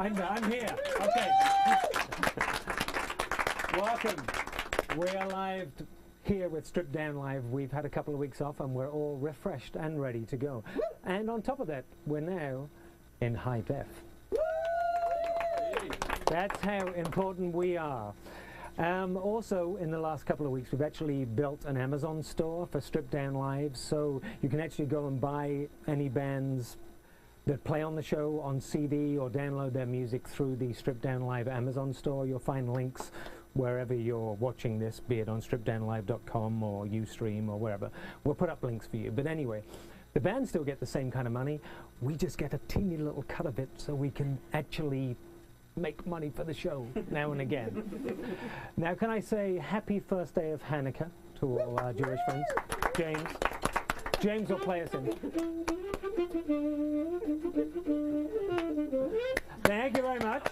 I'm here. Okay. Welcome. We're live here with Stripped Down Live. We've had a couple of weeks off and we're all refreshed and ready to go. And on top of that, we're now in high def. That's how important we are. Also, in the last couple of weeks, we've actually built an Amazon store for Stripped Down Live, so you can actually go and buy any bands that play on the show on CD or download their music through the Stripped Down Live Amazon store. You'll find links wherever you're watching this, be it on strippeddownlive.com or Ustream or wherever. We'll put up links for you. But anyway, the bands still get the same kind of money. We just get a teeny little cut of it so we can actually make money for the show now and again. Now, can I say happy first day of Hanukkah to all our Jewish friends? James will play us in. Thank you very much.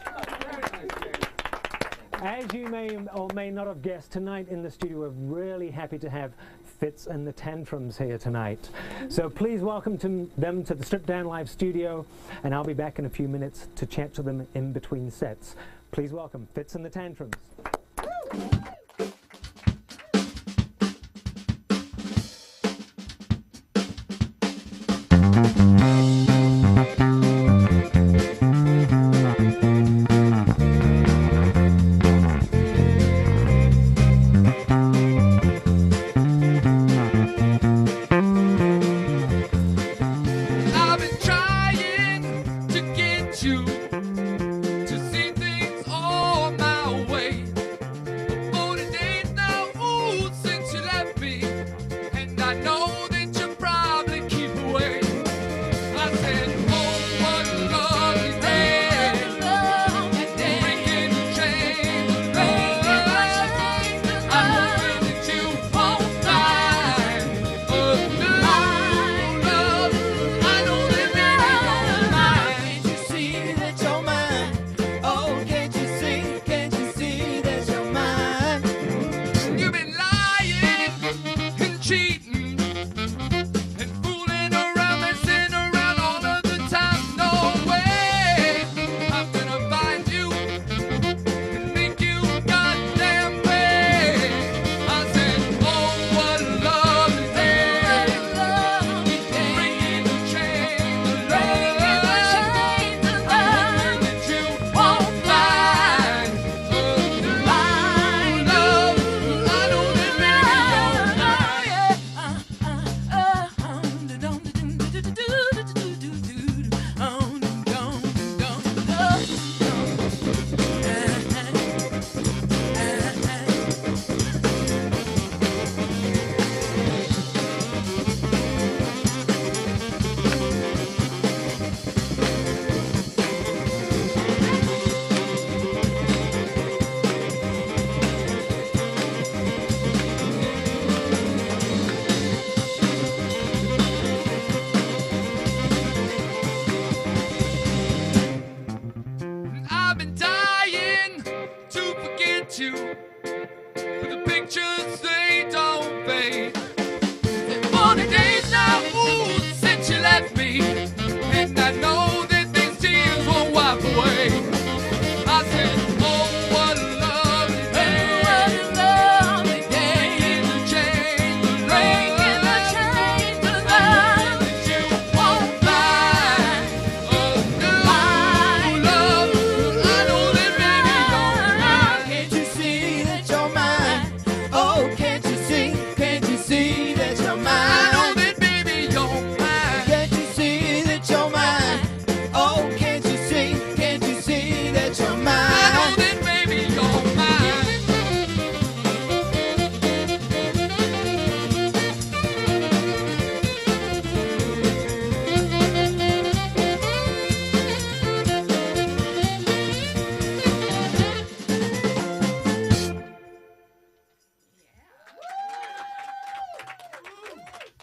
As you may or may not have guessed, tonight in the studio we're really happy to have Fitz and The Tantrums here tonight. So please welcome them to the Stripped Down Live studio, and I'll be back in a few minutes to chat to them in between sets. Please welcome Fitz and The Tantrums.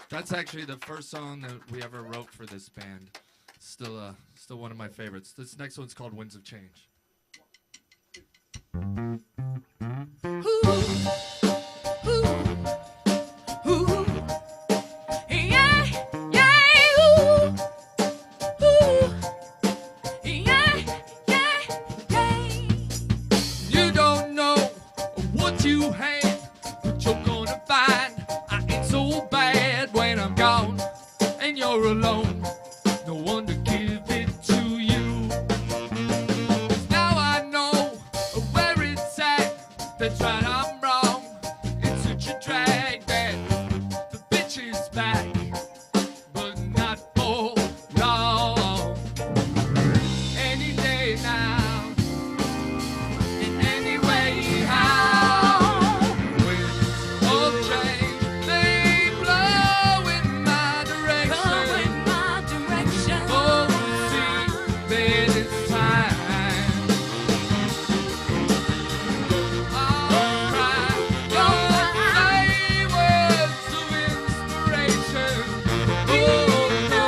That's actually the first song that we ever wrote for this band. Still one of my favorites. This next one's called Winds of Change. Yeah. you hang, but you're gonna find I ain't so bad when I'm gone and you're alone. No one to give it to you. 'Cause now I know where it's at. That's right, I'm wrong. It's such a drag that the bitch is back, but not for long. Any day now, in any way, how? Winds of change, they blow in my direction. Oh, see, then it's time. Alright, don't say words of inspiration. Oh, no,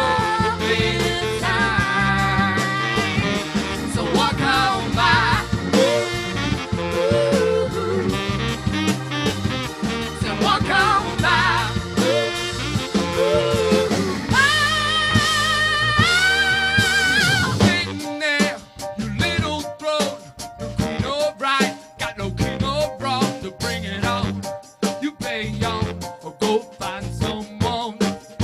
it's time. So walk on by. So walk on by. Sitting there, you little throne, no queen or right, got no king or wrong to bring it on. You pay on or go find someone else.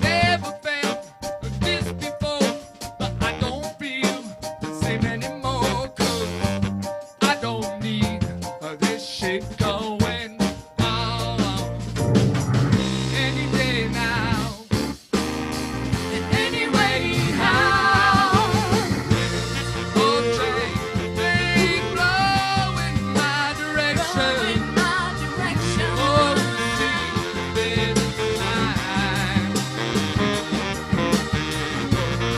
Never felt this before, but I don't feel the same anymore, 'cause I don't need this shit going on. Any day now, in any way, how? Oh, change, they blow in my direction. Oh, see, then it's time.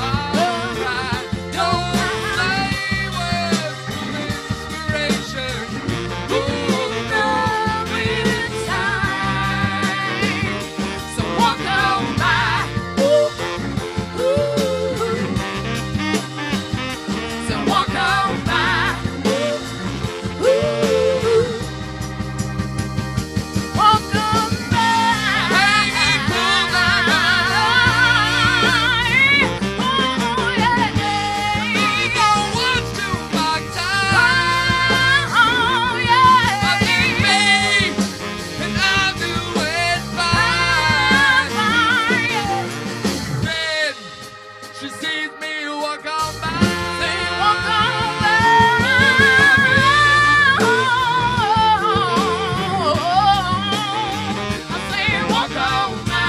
Alright, don't say words of inspiration. Oh, no, it's time. So walk on by. So walk on by. Walk on by. Baby, pull that line. Oh, yeah. Don't watch too much time. Oh, yeah. I think me, and I'll do it fine. Then she sees me walk on by. Say walk on by. I say walk on by.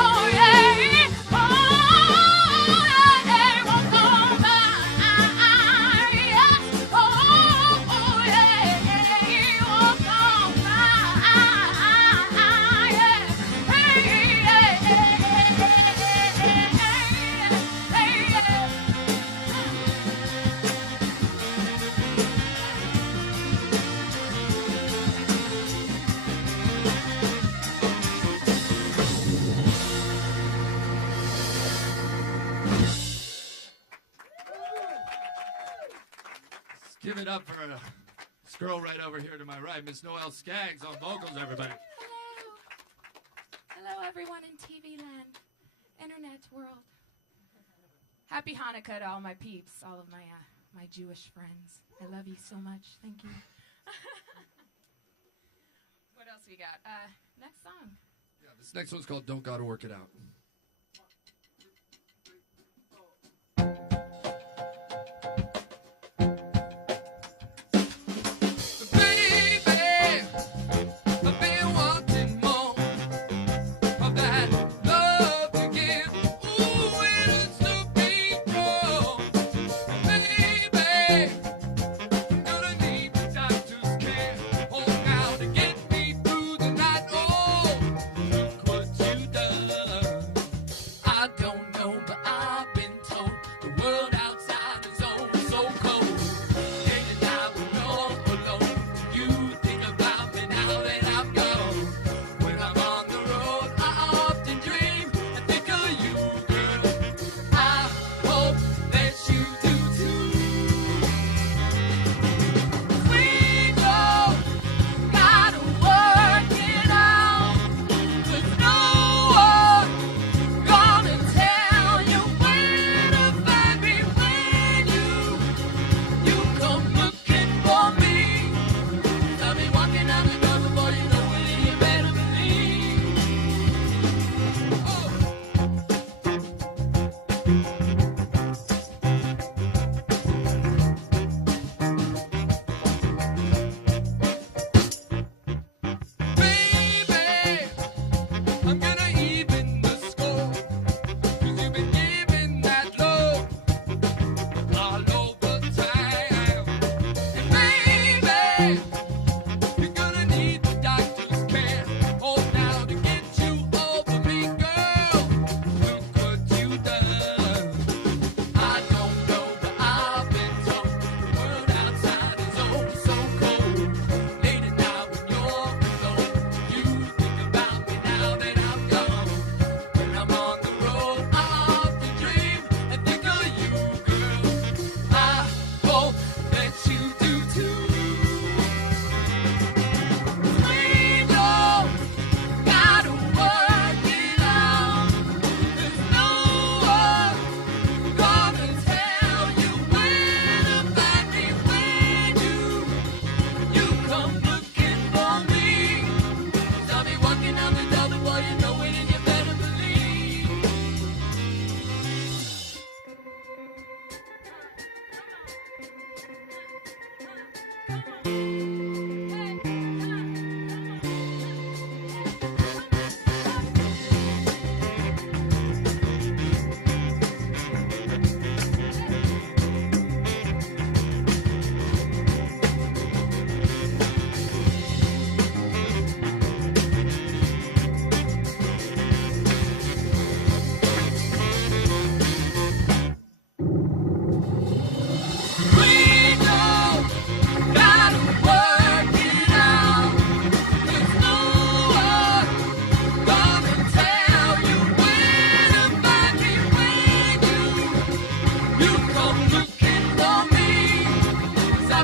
Oh yeah. Oh yeah. Walk on by. Yes. Oh yeah. Walk on Let's give it up for this girl right over here to my right, Miss Noelle Skaggs on vocals, everybody. Hello. Hello, everyone in TV land, internet world. Happy Hanukkah to all my peeps, all of my my Jewish friends. I love you so much. Thank you. What else we got? Next song. Yeah, this next one's called Don't Gotta Work It Out. Baby, I've been wanting more of that love to give. Ooh, it hurts to be wrong. Baby, I'm gonna need the doctor's care. Oh, now to get me through the night. Oh, look what you done.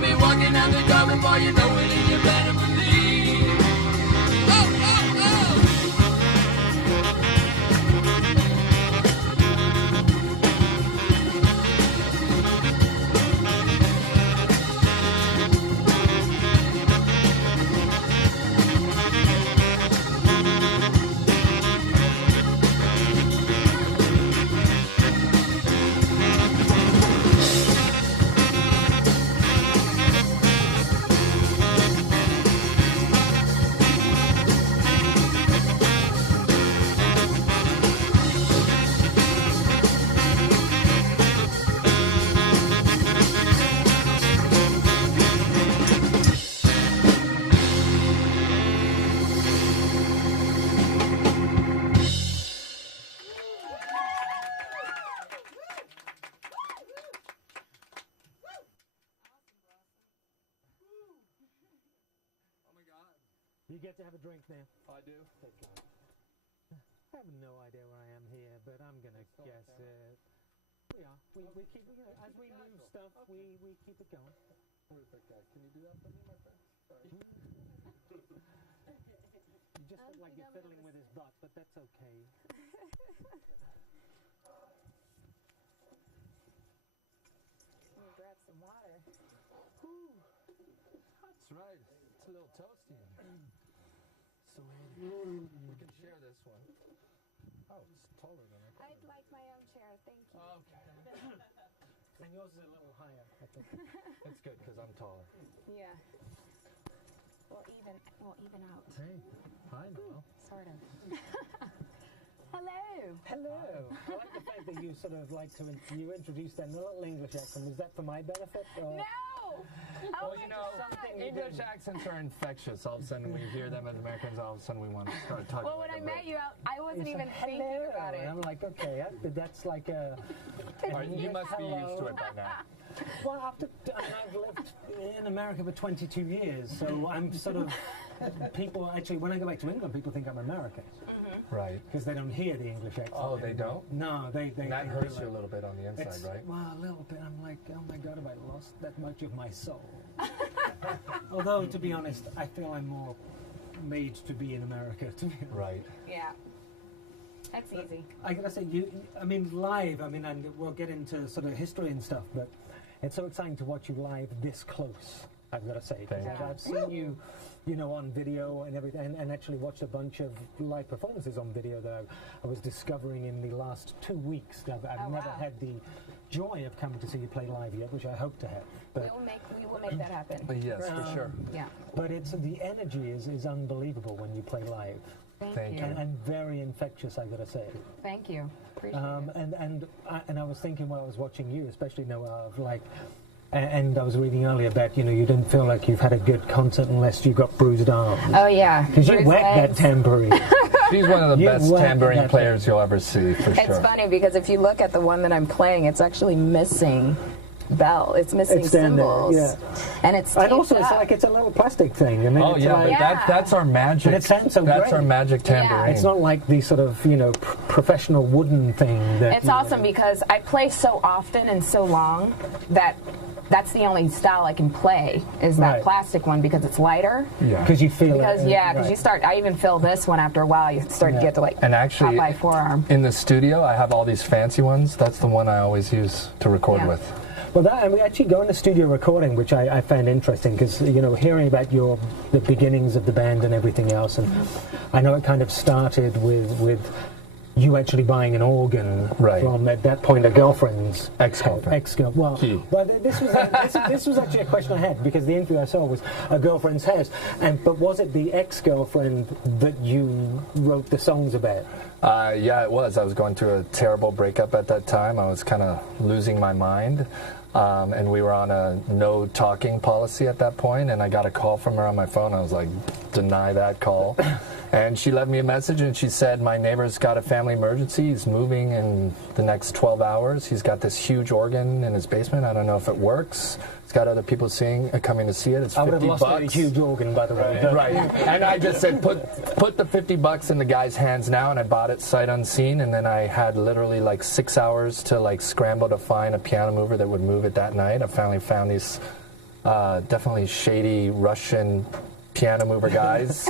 be walking out the door before you know it, and you better believe. Oh, oh, oh. You get to have a drink now. I do. Thank God. I have no idea where I am here, but I'm gonna guess it. We are. We keep it going. As we move stuff, we keep it going. Perfect, guy. Can you do that for me, my friend? Sorry. You just look like you're fiddling with his butt, but that's okay. Let me grab some water. That's right. It's a little toasty. Sweet. We can share this one. Oh, it's taller than I thought. I'd like my own chair, thank you. Okay. And yours is a little higher, I think. That's good because I'm taller. Yeah. We'll even out. Hey. Hi, Noel. Sort of. Hello. Hello. I like the fact that you sort of like to you introduced that in a little English accent. Was that for my benefit? Or? No! Oh Well, my you know, God. English accents are infectious. All of a sudden, we hear them as Americans. All of a sudden, we want to start talking. Well, when I met you, I wasn't You even said, thinking "Hello." about it. And I'm like, okay, that's like a. All right, you must be used to it by now. Well, I've lived in America for 22 years, so I'm sort of. People actually, when I go back to England, people think I'm American Right. because they don't hear the English accent. Oh, they don't? No, they. And that they hurts like, you a little bit on the inside, it's, right? Well, a little bit. I'm like, oh my God, have I lost that much of my soul? Although, to be honest, I feel I'm more made to be in America. To be honest. Right. Yeah. That's easy. I gotta say, live, and we'll get into sort of history and stuff, but it's so exciting to watch you live this close, I've gotta say. 'Cause Thank you. I've seen you, on video and everything, and actually watched a bunch of live performances on video that I was discovering in the last 2 weeks. I've Oh, never wow. had the joy of coming to see you play live yet, which I hope to have. We But, will make that happen. Yes, for sure. Yeah. but it's the energy is unbelievable when you play live, Thank you. and very infectious, I gotta say. Thank you. Appreciate it. And I was thinking while I was watching you, especially Noah, of like, and I was reading earlier about, you didn't feel like you've had a good concert unless you got bruised arms. Oh yeah. Because you Bruised whacked that legs. tambourine. She's one of the You best whacked tambourine that players you'll ever see, for It's sure. funny because if you look at the one that I'm playing, it's actually missing bell. It's missing It's down there, cymbals. yeah. And it's And also, taped it's up. like it's a little plastic thing. I mean, Oh it's yeah, like, but that's our magic. And it sounds so That's great. our magic tambourine. it's not like the sort of, professional wooden thing. That, It's awesome because I play so often and so long that that's the only style I can play is that Right. plastic one because it's lighter. Yeah. Because you feel Because it. because you start. I even feel this one after a while. You start to get to like And actually, top by forearm. in the studio, I have all these fancy ones. That's the one I always use to record Yeah. with. Well, and we actually go into studio recording, which I found interesting because hearing about the beginnings of the band and everything else, and I know it kind of started with you actually buying an organ Right. from at that point a girlfriend's Ex-girlfriend. Well, Key. this was actually a question I had because the interview I saw was a girlfriend's house, but was it the ex-girlfriend that you wrote the songs about? Yeah, it was. I was going through a terrible breakup at that time. I was kind of losing my mind. And we were on a no talking policy at that point, and I got a call from her on my phone. I was like, deny that call. And she left me a message, and she said, my neighbor's got a family emergency. He's moving in the next 12 hours. He's got this huge organ in his basement. I don't know if it works. He's got other people coming to see it. It's $50. I would have lost a huge organ, by the way. Right. And I just said, put the $50 in the guy's hands now, and I bought it sight unseen, and then I had literally like 6 hours to like scramble to find a piano mover that would move it that night. I finally found these definitely shady Russian piano mover guys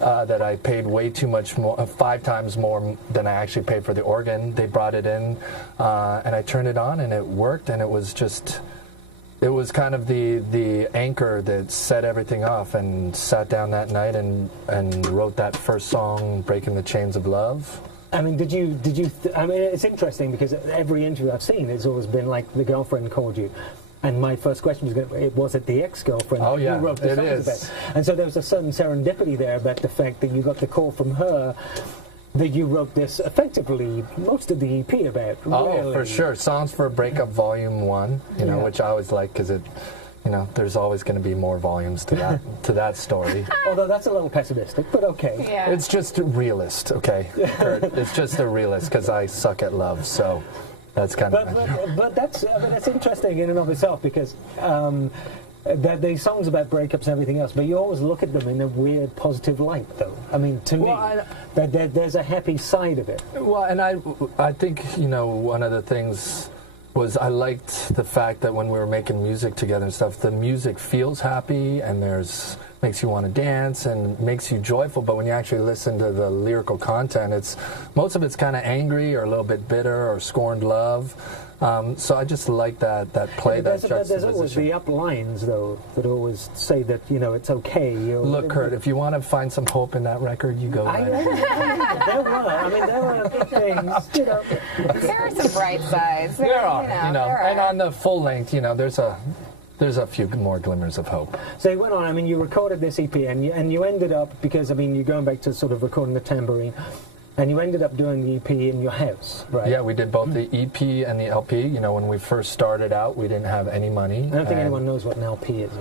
that I paid way too much more, 5 times more than I actually paid for the organ. They brought it in, and I turned it on, and it worked, and it was kind of the anchor that set everything off, and sat down that night and wrote that first song, Breaking the Chains of Love. I mean, I mean, it's interesting because every interview I've seen, it's always been like the girlfriend called you. And my first question was it the ex-girlfriend who wrote the songs about? And so there was a certain serendipity there about the fact that you got the call from her that you wrote this effectively most of the EP about. Oh, really. For sure. Songs for a Breakup Volume 1, you know, which I always like because it, you know, there's always going to be more volumes to that story. Although that's a little pessimistic, but okay. Yeah. It's just a realist, okay? Kurt, it's just a realist because I suck at love, so that's kind of... But that's interesting in and of itself because the songs about breakups and everything else, but you always look at them in a weird positive light, though. I mean, to me, there's a happy side of it. Well, and I think, you know, one of the things was I liked the fact that when we were making music together and stuff, the music feels happy and makes you want to dance and makes you joyful, but when you actually listen to the lyrical content, most of it's kind of angry or a little bit bitter or scorned love. So I just like that play, that juxtaposition. There's always the up lines, though, that always say that, you know, it's okay. Look, Kurt, if you want to find some hope in that record, you go right ahead. There were good things, you know. There are some bright sides. There are, you know, and on the full length, you know, there's a few more glimmers of hope. So you went on, I mean, you recorded this EP, and you ended up, because, I mean, you're going back to sort of recording the tambourine, and you ended up doing the EP in your house, right? Yeah, we did both the EP and the LP. You know, when we first started out, we didn't have any money. I don't think anyone knows what an LP is.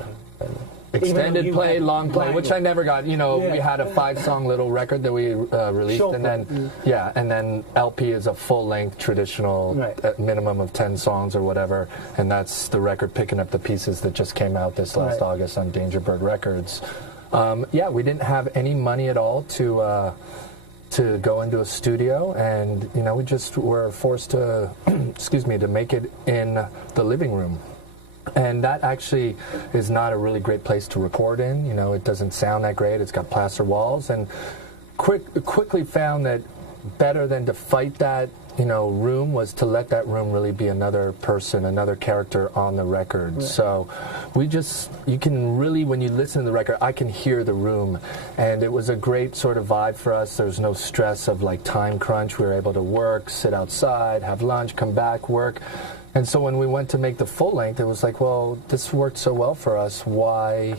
Extended play, long play, which I never got. You know, we had a 5-song little record that we released, short, and then and then LP is a full-length traditional, minimum of 10 songs or whatever, and that's the record picking up the pieces that just came out this last August on Danger Bird Records. Yeah, we didn't have any money at all to go into a studio, and you know, we just were forced to, to make it in the living room. And that actually is not a really great place to record in. You know, it doesn't sound that great. It's got plaster walls, and quickly found that better than to fight that, you know, room was to let that room really be another person, another character on the record. Right. So you can really, when you listen to the record, I can hear the room, and it was a great sort of vibe for us. There's no stress of like time crunch. We were able to work, sit outside, have lunch, come back, work. And so when we went to make the full length, it was like, well, this worked so well for us. Why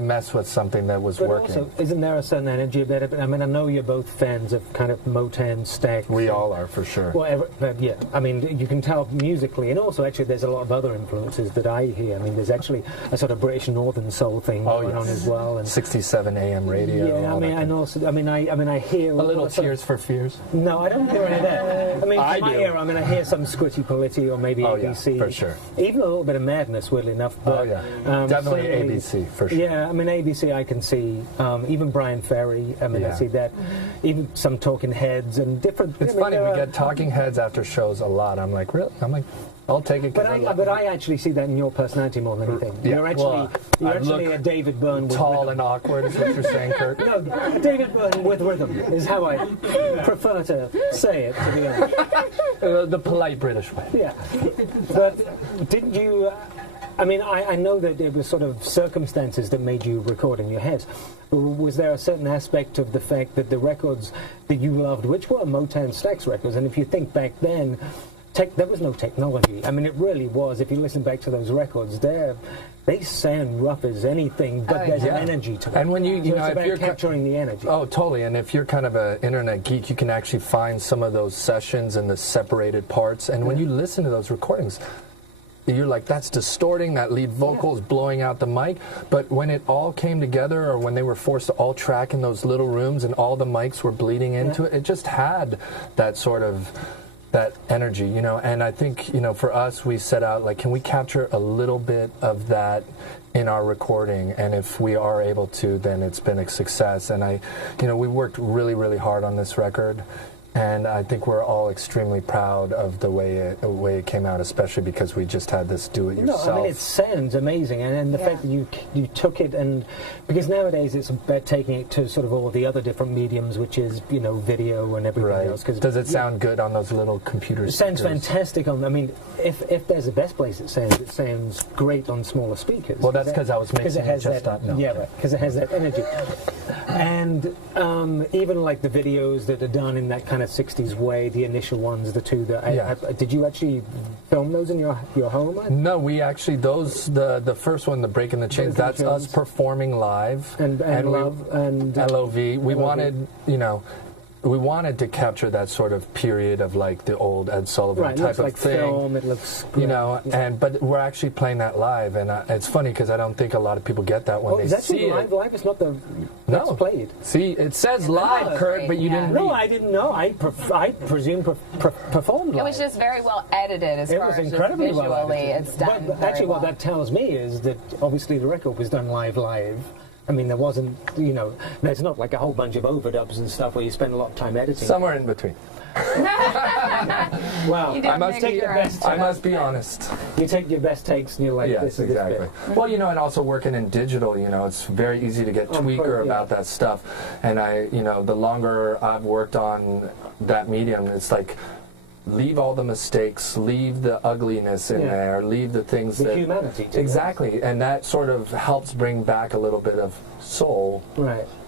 mess with something that was working? Also, isn't there a certain energy about it? I mean, I know you're both fans of kind of Motown, Stax. We all are, for sure. Well, yeah. I mean, you can tell musically, and also actually there's a lot of other influences that I hear. I mean, there's actually a sort of British Northern soul thing going on as well. And 67 AM radio. Yeah, I mean, and also, I hear a little Tears for Fears. No, I don't hear any of that. I mean, I hear some Squitty Politti or maybe ABC. For sure. Even a little bit of Madness, weirdly enough. But, definitely ABC, for sure. Yeah, I mean, ABC I can see, even Brian Ferry, I mean, I see that, even some Talking Heads and different... It's funny, we get Talking Heads after shows a lot. I'm like, really? I'm like, I'll take it. But I actually see that in your personality more than anything. Yeah. You're actually a David Byrne with tall rhythm. and awkward is what you're saying, Kurt? No, David Byrne with rhythm is how I prefer to say it, to be honest. The polite British way. Yeah. But didn't you... I mean, I know that it was sort of circumstances that made you record in your head. Was there a certain aspect of the fact that the records that you loved, which were Motown Stax records, and if you think back then, there was no technology. I mean, it really was. If you listen back to those records, they sound rough as anything, but there's an energy to them. And when you know, it's if you're capturing the energy. Oh, totally. And if you're kind of an internet geek, you can actually find some of those sessions and the separated parts. And when you listen to those recordings, you're like, that's distorting, that lead vocal is blowing out the mic. But when it all came together, or when they were forced to all track in those little rooms and all the mics were bleeding into it, it just had that sort of, that energy, you know. And I think, you know, for us, we set out, like, can we capture a little bit of that in our recording? And if we are able to, then it's been a success. And we worked really, really hard on this record. And I think we're all extremely proud of the way it came out, especially because we just had this do-it-yourself. No, I mean, it sounds amazing, and the fact that you took it, and because nowadays it's about taking it to sort of all the other different mediums, which is, you know, video and everything else. Cause does it sound good on those little computers? It sounds fantastic on. I mean, if there's a best place it sounds great on smaller speakers. Well, that's because I was mixing it just that. No. Yeah, right, because it has that energy. And even like the videos that are done in that kind of 60s way, the initial ones, the two that did you actually film those in your home? No, we actually, the first one, the Breaking the Chains, that's us performing live. And LOV. We wanted, you know, we wanted to capture that sort of period of like the old Ed Sullivan type of thing. Film, it looks great. You know, but we're actually playing that live, and it's funny because I don't think a lot of people get that when they see it. Live is not the that's played. See, it says live, Kurt, but you didn't read. No, I didn't know. I presume performed live. It was just very well edited as far as incredibly visually well it's done. But actually, what that tells me is that obviously the record was done live. I mean, there wasn't, you know, there's not like a whole bunch of overdubs and stuff where you spend a lot of time editing. Somewhere in between. Well, I must be honest. You take your best takes and you're like, this is exactly. Well, you know, and also working in digital, you know, it's very easy to get tweaker about that stuff. And you know, the longer I've worked on that medium, it's like, leave all the mistakes, leave the ugliness in there, leave the things the humanity too. Exactly, and that sort of helps bring back a little bit of soul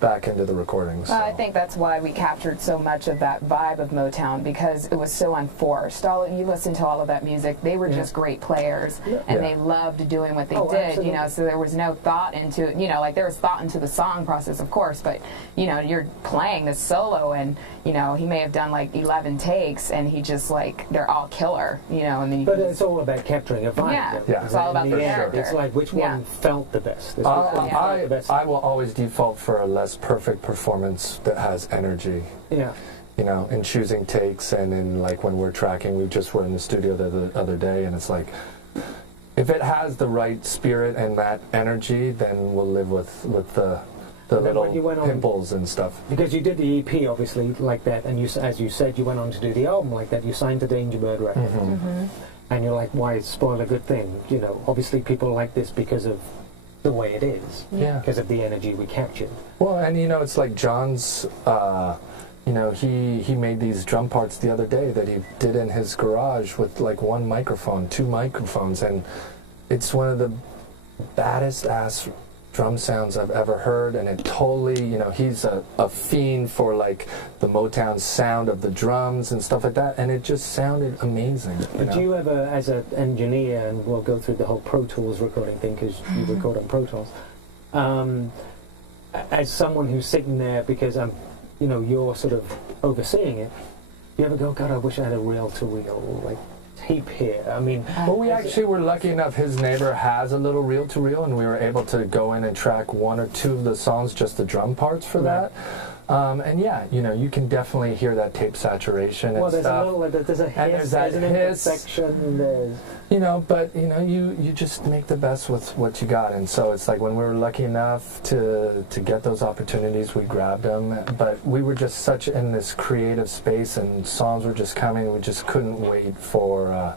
back into the recordings. I think that's why we captured so much of that vibe of Motown, because it was so unforced. You listen to all of that music, they were just great players, and they loved doing what they did, absolutely. You know, so there was no thought into it, you know, like there was thought into the song process, of course, but, you know, you're playing this solo, and, you know, he may have done like 11 takes, and he just like, they're all killer, you know, and then but it's all about capturing a vibe. It's all about the character. It's like, which one felt the best? I will always default for a less perfect performance that has energy. Yeah. You know, in choosing takes, and in like when we're tracking, we just were in the studio the other day, and it's like, if it has the right spirit and that energy, then we'll live with the little pimples and stuff. Because you did the EP obviously like that, and you, as you said, you went on to do the album like that. You signed to Danger Bird Records, and you're like, why spoil a good thing? You know, obviously people like this because of the way it is, because of the energy we captured. Well, and you know, it's like John's. You know, he made these drum parts the other day that he did in his garage with like one microphone, 2 microphones, and it's one of the baddest ass drum sounds I've ever heard, and it totally, you know, he's a fiend for like the Motown sound of the drums and stuff like that, and it just sounded amazing. But do you ever, as an engineer, and we'll go through the whole Pro Tools recording thing because you record on Pro Tools, as someone who's sitting there, because you know, you're sort of overseeing it, you ever go, God, I wish I had a reel-to-reel like tape here? I mean, well, we actually were lucky enough. His neighbor has a little reel-to-reel, and we were able to go in and track 1 or 2 of the songs, just the drum parts for that. And yeah, you know, you can definitely hear that tape saturation and there's stuff. There's a hiss, there's an imperfection, there's... You know, but, you know, you just make the best with what you got. And so it's like when we were lucky enough to get those opportunities, we grabbed them. But we were just such in this creative space, and songs were just coming. We just couldn't wait for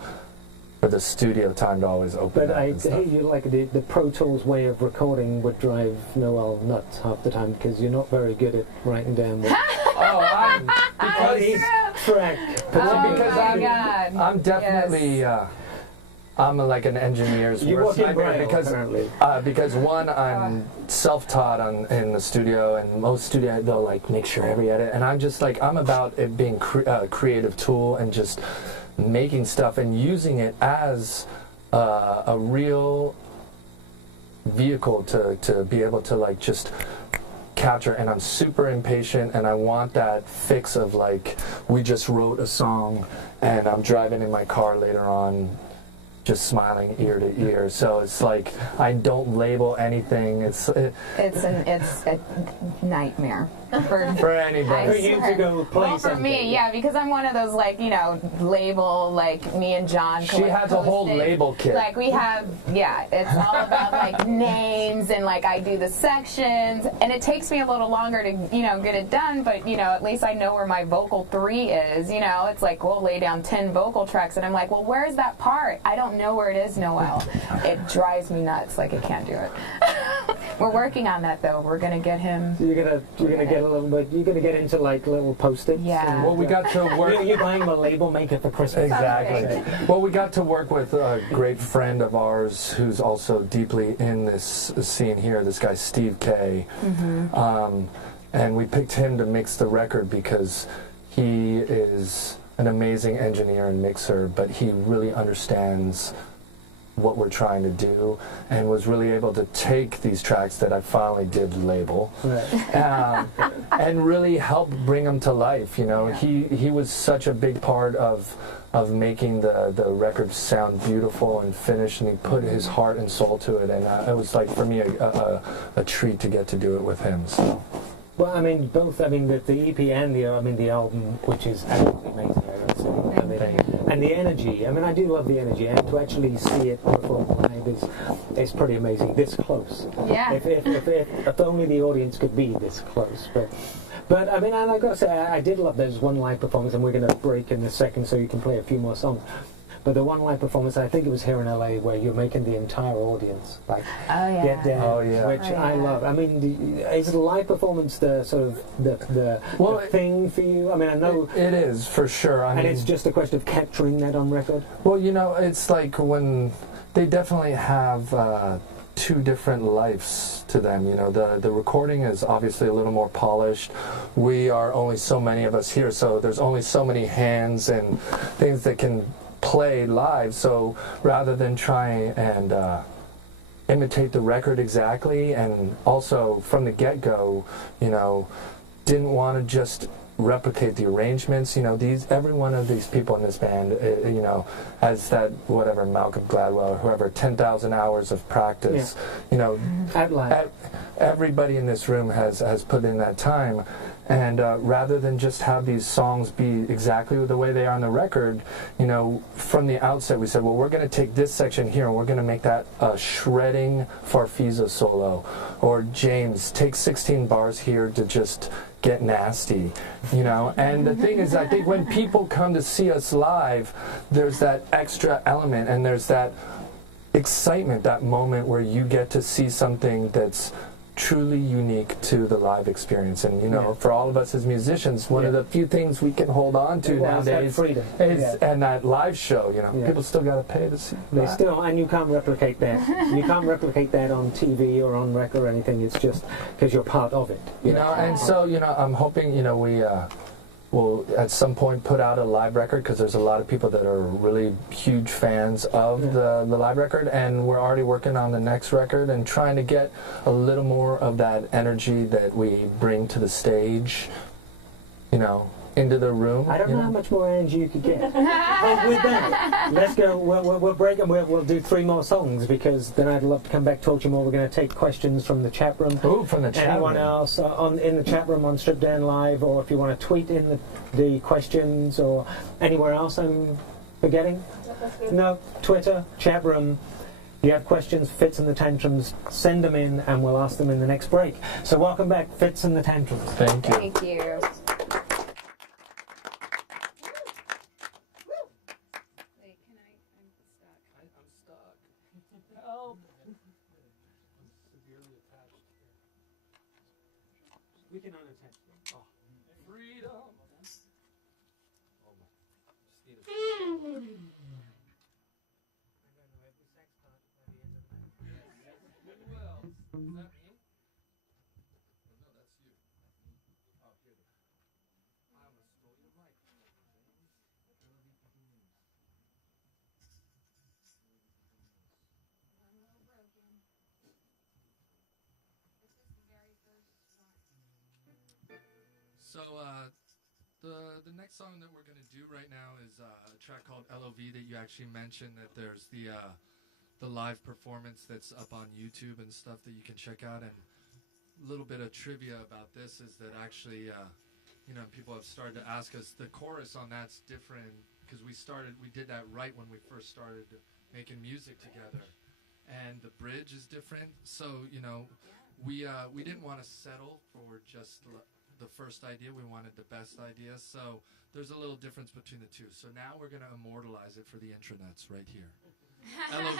the studio time to always open. But I hear you, like the Pro Tools way of recording would drive Noel nuts half the time, because you're not very good at writing down what... I'm definitely... I'm like an engineer's worst nightmare because one, I'm self-taught in the studio, and most studio they'll like make sure every edit, and I'm just like, I'm about it being a creative tool and just making stuff and using it as a real vehicle to be able to like just capture. And I'm super impatient, and I want that fix of like, we just wrote a song and I'm driving in my car later on just smiling ear to ear. So it's like I don't label anything. It's a nightmare for anybody. For you to go play well, for something. me, yeah, because I'm one of those, like, you know, label, like me and John. She has a whole label kit. Like we have, yeah, it's all about like names, and like I do the sections, and it takes me a little longer to, you know, get it done, but you know, at least I know where my vocal 3 is. You know, it's like we'll lay down 10 vocal tracks, and I'm like, well, where's that part? I don't know where it is, Noel. It drives me nuts. Like I can't do it. We're working on that though. We're gonna get him. You're gonna get a little bit. You're gonna get into like little post-its. Yeah. Well, we got to work. You're buying a label maker for Christmas. Exactly. Well, we got to work with a great friend of ours who's also deeply in this scene here. This guy Steve K. And we picked him to mix the record because he is an amazing engineer and mixer, but he really understands what we're trying to do, and was really able to take these tracks that I finally did label, and really help bring them to life. You know, he was such a big part of making the record sound beautiful and finished, and he put his heart and soul to it, and it was like for me a treat to get to do it with him. So. Well, I mean, both. I mean, the EP and the album, which is absolutely amazing. I gotta say. I mean, and the energy. I mean, I do love the energy, and to actually see it performed live is pretty amazing. This close. Yeah. If only the audience could be this close, but I mean, and I gotta say, I did love those one live performance, and we're gonna break in a second so you can play a few more songs. But the one live performance, I think it was here in LA, where you're making the entire audience like get down, which I love. I mean, is the live performance the sort of the thing for you? I mean, I know it is for sure. I mean, it's just a question of capturing that on record. Well, you know, it's like when they definitely have 2 different lives to them. You know, the recording is obviously a little more polished. We are only so many of us here, so there's only so many hands and things that can play live, so rather than try and imitate the record exactly, and also from the get-go, you know, didn't want to just replicate the arrangements. You know, every one of these people in this band, you know, has that whatever Malcolm Gladwell or whoever 10,000 hours of practice. You know, everybody in this room has put in that time. And rather than just have these songs be exactly the way they are on the record, you know, from the outset we said, well, we're going to take this section here and we're going to make that a shredding Farfisa solo. Or James, take 16 bars here to just get nasty, you know. And the thing is, I think when people come to see us live, there's that extra element, and there's that excitement, that moment where you get to see something that's truly unique to the live experience. And you know, for all of us as musicians, one of the few things we can hold on to nowadays is and that live show. You know, people still got to pay to see. They still, and you can't replicate that. You can't replicate that on TV or on record or anything. It's just because you're part of it. You know, and so you know, I'm hoping, you know, we will at some point put out a live record, because there's a lot of people that are really huge fans of the live record, and we're already working on the next record and trying to get a little more of that energy that we bring to the stage, you know, into the room. I don't know how much more energy you could get. With that, let's go. We'll break and we'll do 3 more songs, because then I'd love to come back, talk to you more. We're going to take questions from the chat room. Ooh, from the chat room. Anyone else in the chat room on Strip Down Live, or if you want to tweet in the questions, or anywhere else I'm forgetting. No, Twitter, chat room. You have questions, Fitz and the Tantrums, send them in and we'll ask them in the next break. So welcome back, Fitz and the Tantrums. Thank you. Thank you. We can unattach them. Oh. Freedom. So, The next song that we're gonna do right now is a track called LOV that you actually mentioned. That there's the live performance that's up on YouTube and stuff that you can check out. And a little bit of trivia about this is that actually, you know, people have started to ask us. The chorus on that's different because we did that right when we first started making music together, and the bridge is different. So you know, we didn't want to settle for just the first idea. We wanted the best idea. So there's a little difference between the two. So now we're gonna immortalize it for the intranets right here. LOV.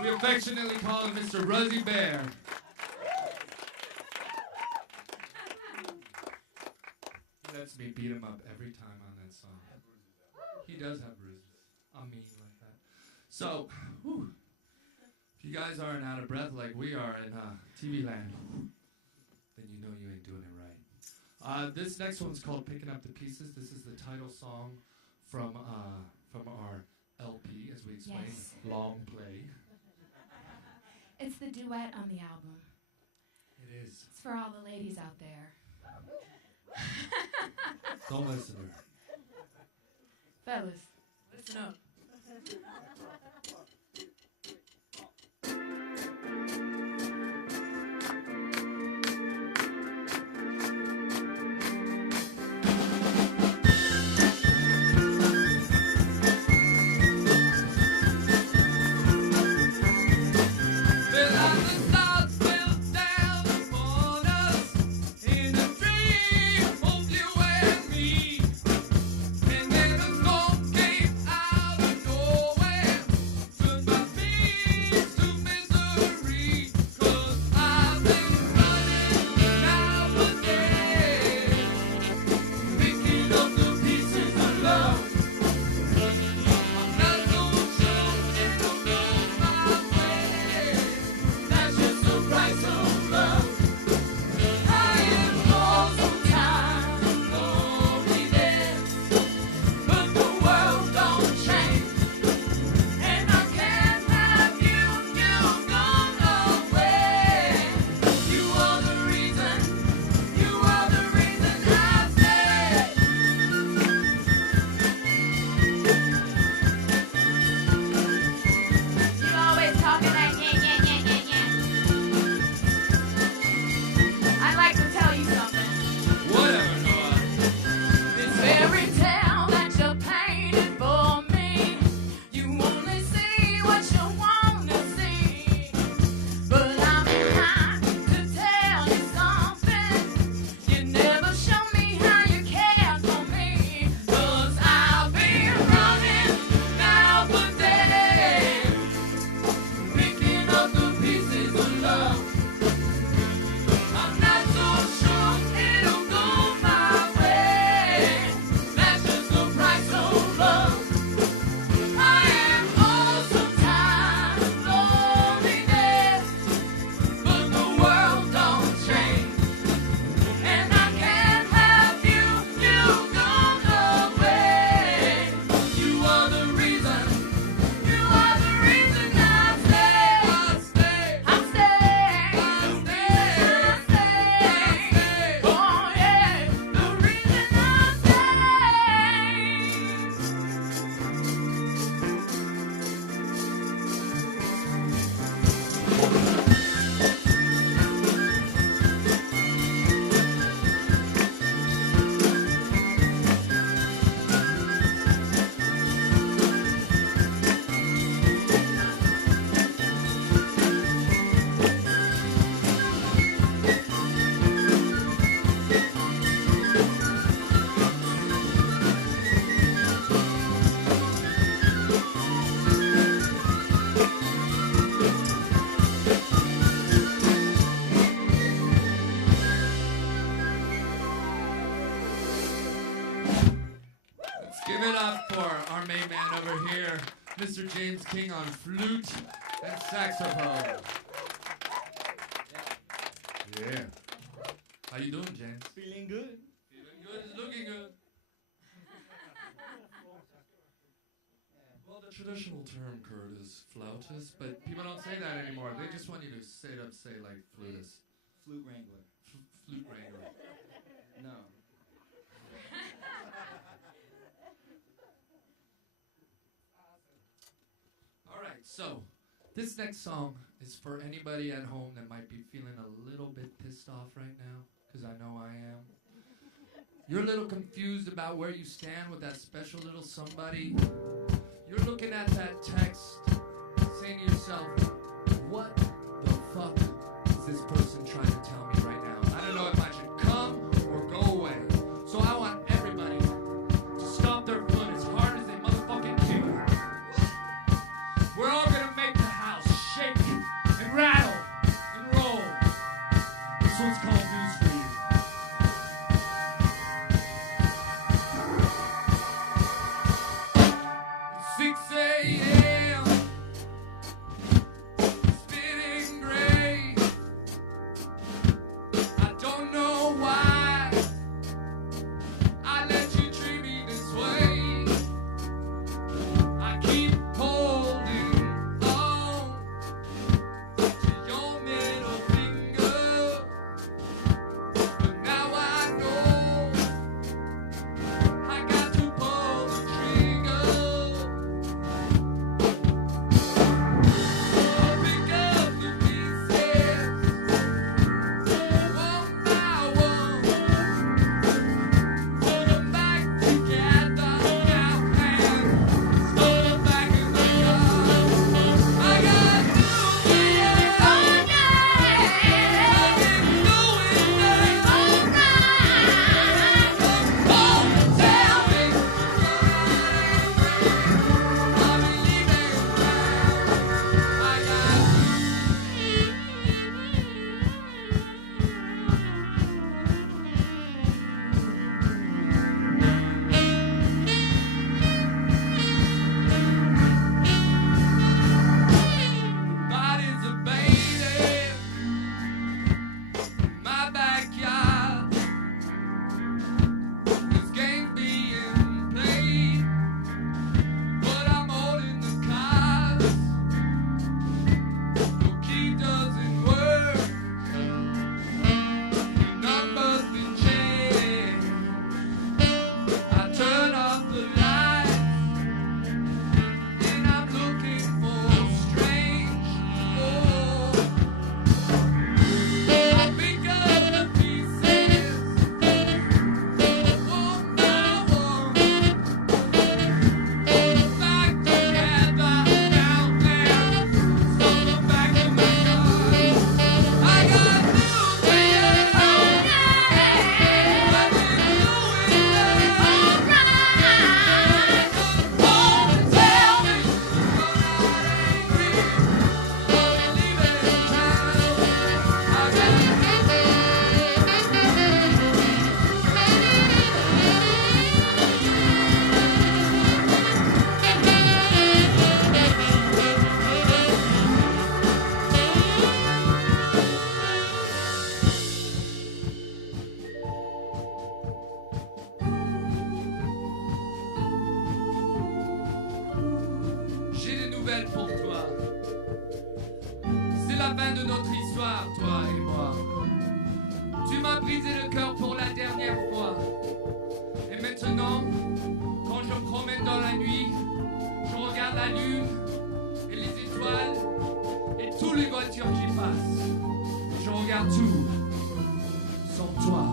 We affectionately call him Mr. Ruzzy Bear. lets me beat him up every time on that song. He does have bruises. I'm mean like that. So, whew, if you guys aren't out of breath like we are in TV land, then you know you ain't doing it right. This next one's called Picking Up the Pieces. This is the title song from our LP, as we explained, Yes. Long Play. It's the duet on the album. It is. It's for all the ladies out there. Don't listen to her. Fellas, listen up. Give it up for our main man over here, Mr. James King on flute and saxophone. Yeah. How you doing, James? Feeling good. Feeling good is looking good. Well, the traditional term, Kurt, is flautist, but people don't say that anymore. They just want you to say like flutist. Flute wrangler. Flute wrangler. No. All right, so this next song is for anybody at home that might be feeling a little bit pissed off right now, because I know I am. You're a little confused about where you stand with that special little somebody. You're looking at that text, saying to yourself, what the fuck is this person trying to tell me right now? I don't know if I should come or go away. So I want everybody to stomp their foot as hard as they motherfucking can. We're all gonna make the house shake and rattle and roll. This one's called News for You. de notre histoire, toi et moi. Tu m'as brisé le cœur pour la dernière fois. Et maintenant, quand je me promène dans la nuit, je regarde la lune et les étoiles et toutes les voitures qui passent. Je regarde tout sans toi.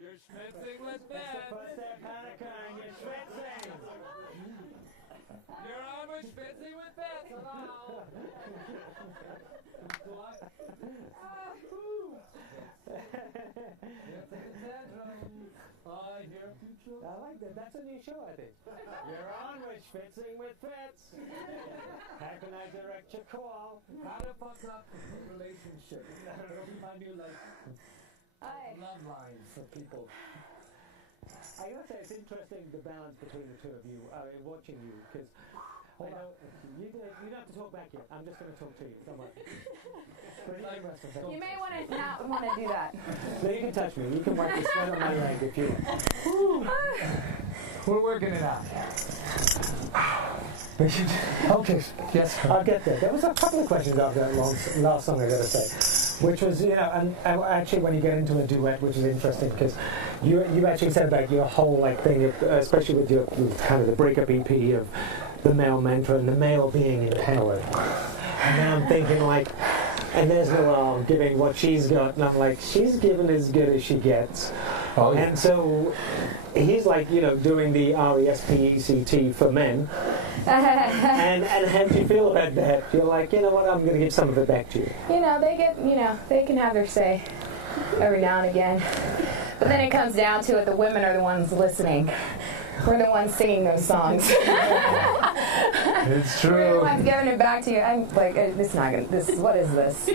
You're schwitzing with Fitz. You're on with schwitzing with Fitz. Hello. What? Fitz and The Tantrums. I hear future. I like that. That's a new show, I think. You're on with Schwitzing with Fitz. How can I direct your call? How to fuck up a relationship. I do like love lines for people. I gotta say, it's interesting the balance between the two of you, watching you, because I know you don't have to talk back yet. I'm just going to talk to you. Don't worry. You may not want to do that. No, you can touch me. You can wipe the sweat on my leg if you want. We're working it out. Okay, yes, I'll get there. There was a couple of questions after that last song, I gotta say, which was, and actually when you get into a duet, which is interesting because you actually said about your whole thing, especially with your kind of the breakup EP of the male mantra and the male being empowered. And then I'm thinking and there's Noelle giving what she's got, and I'm like, she's giving as good as she gets. Oh, yeah. And so he's doing the RESPECT for men. and how do you feel about that? You're like, you know what, I'm going to give some of it back to you. They can have their say every now and again. But then it comes down to it, the women are the ones listening. We're the ones singing those songs. It's true. We're the ones giving it back to you. I'm like, what is this?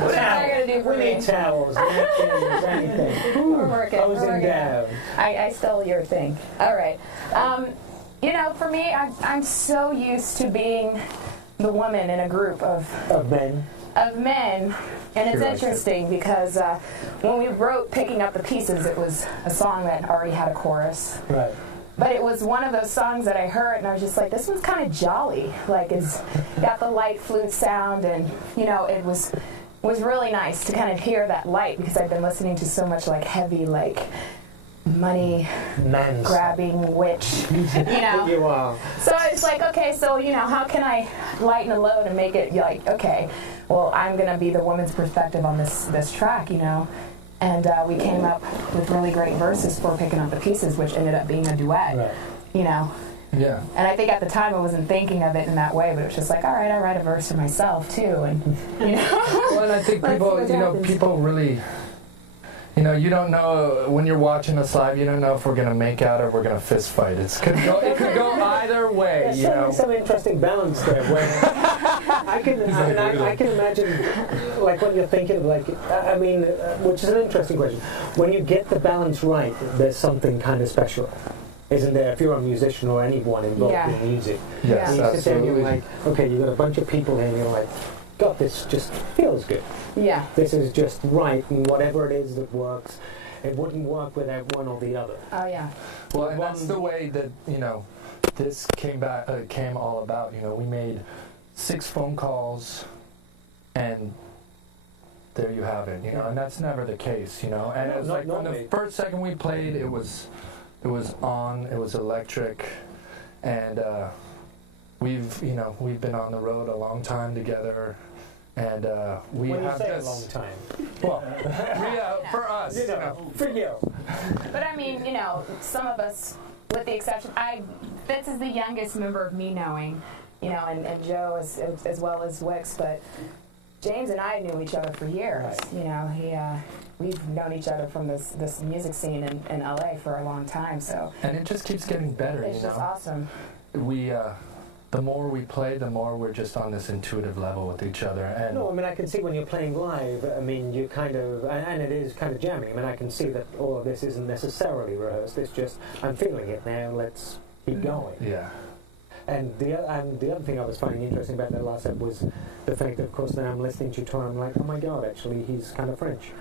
What am I going to do for we me? need towels, napkins, anything. We're working. Down. I stole your thing. All right. For me, I'm so used to being the woman in a group of men. And it's interesting because when we wrote Picking Up the Pieces, it was a song that already had a chorus. Right. But it was one of those songs that I heard, and I was just like, this one's kind of jolly. It's got the light flute sound, and, it was really nice to kind of hear that light because I've been listening to so much, heavy, money grabbing witch, You are. So it's like, okay, so, how can I lighten the load and make it okay, well, I'm going to be the woman's perspective on this track, And we came up with really great verses for Picking Up the Pieces, which ended up being a duet, Right. Yeah. And I think at the time I wasn't thinking of it in that way, but it was just like, all right, I write a verse for myself too, and Well, and I think people, people really, you know, you don't know when you're watching us live. You don't know if we're gonna make out or we're gonna fist fight. It could go either way. There's You know, some interesting balance there. Where I can imagine, like when you're thinking of like, I mean, which is an interesting question. When you get the balance right, there's something kind of special, isn't there? If you're a musician or anyone involved in music, yes, you sit there and you're absolutely. like, okay, you've got a bunch of people here, and you're like, God, this just feels good. Yeah. This is just right, and whatever it is that works, it wouldn't work without one or the other. Oh yeah. well, and that's the way that, you know, this came all about. You know, we made 6 phone calls, and there you have it. You know, and that's never the case. You know, and it was like on the first second we played, it was on, it was electric, and we've been on the road a long time together. And we when have you say this a long time, well, for us, you know, for you. But I mean, you know, some of us, with the exception, Fitz is the youngest member of me knowing, you know, and Joe as well as Wicks, but James and I knew each other for years. Right. You know, we've known each other from this music scene in LA for a long time, so. And it just keeps getting better, It's you know. just awesome. We, the more we play, the more we're just on this intuitive level with each other. And No, I mean, I can see when you're playing live, I mean, you kind of, and it is kind of jamming. I mean, I can see that all of this isn't necessarily rehearsed. It's just, I'm feeling it now, let's keep going. yeah. And the other thing I was finding interesting about that last set was the fact that, of course, now I'm listening to you try, I'm like, oh my God, actually, he's kind of French.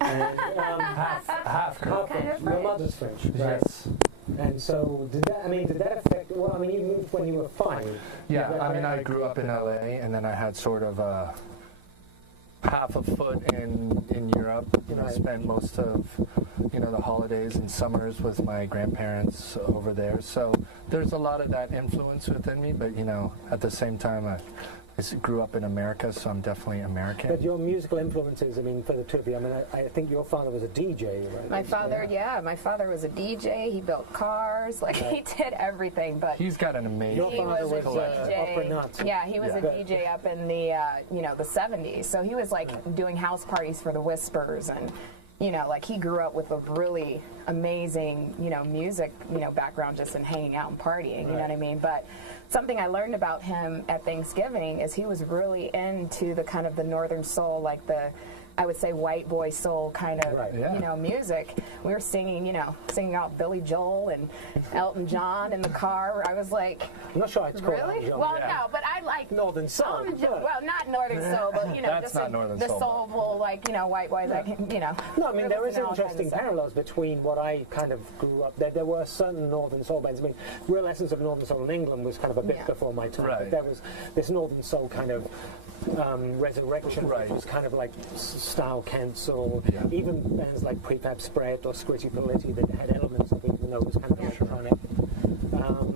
And, Half French. Your mother's French, right? Yes. And so, did that affect, well, I mean, you moved when you were 5. Yeah, I mean, I grew up in LA, and then I had sort of half a foot in Europe. You know, Right. spent most of, you know, the holidays and summers with my grandparents over there. So there's a lot of that influence within me, but, you know, at the same time, I grew up in America, so I'm definitely American. But your musical influences, I mean, for the two of you, I mean, I think your father was a DJ, right? My father was a DJ. He built cars. Like, he did everything, but He's got an amazing Your he father was a was DJ. opera nut. Yeah, he was Yeah. a DJ up in the the 70s. So he was like doing house parties for the Whispers, and you know, like he grew up with a really amazing, you know, music, you know, background just in hanging out and partying. You know what I mean? But something I learned about him at Thanksgiving is he was really into the kind of the Northern soul, like the, I would say, white boy soul kind of, Right. Yeah. you know, music. We were singing out Billy Joel and Elton John in the car. I was like, I'm not sure it's called really? John. Well, Yeah. no, but I like Northern Soul. well, not Northern Soul, but you know, That's just not Northern the Soul. soulful, like, you know, white boys, like, you know. No, I mean, there is all kinds of interesting stuff. parallels between what I kind of grew up. There were certain Northern Soul bands. I mean, Real Essence of Northern Soul in England was kind of a bit Yeah. before my time. Right. But there was this Northern Soul kind of resurrection, Right. which was kind of like Style Cancel. Yeah. Even bands like Prefab Spread or Squitty Politti that had elements of it, even though it was kind of electronic.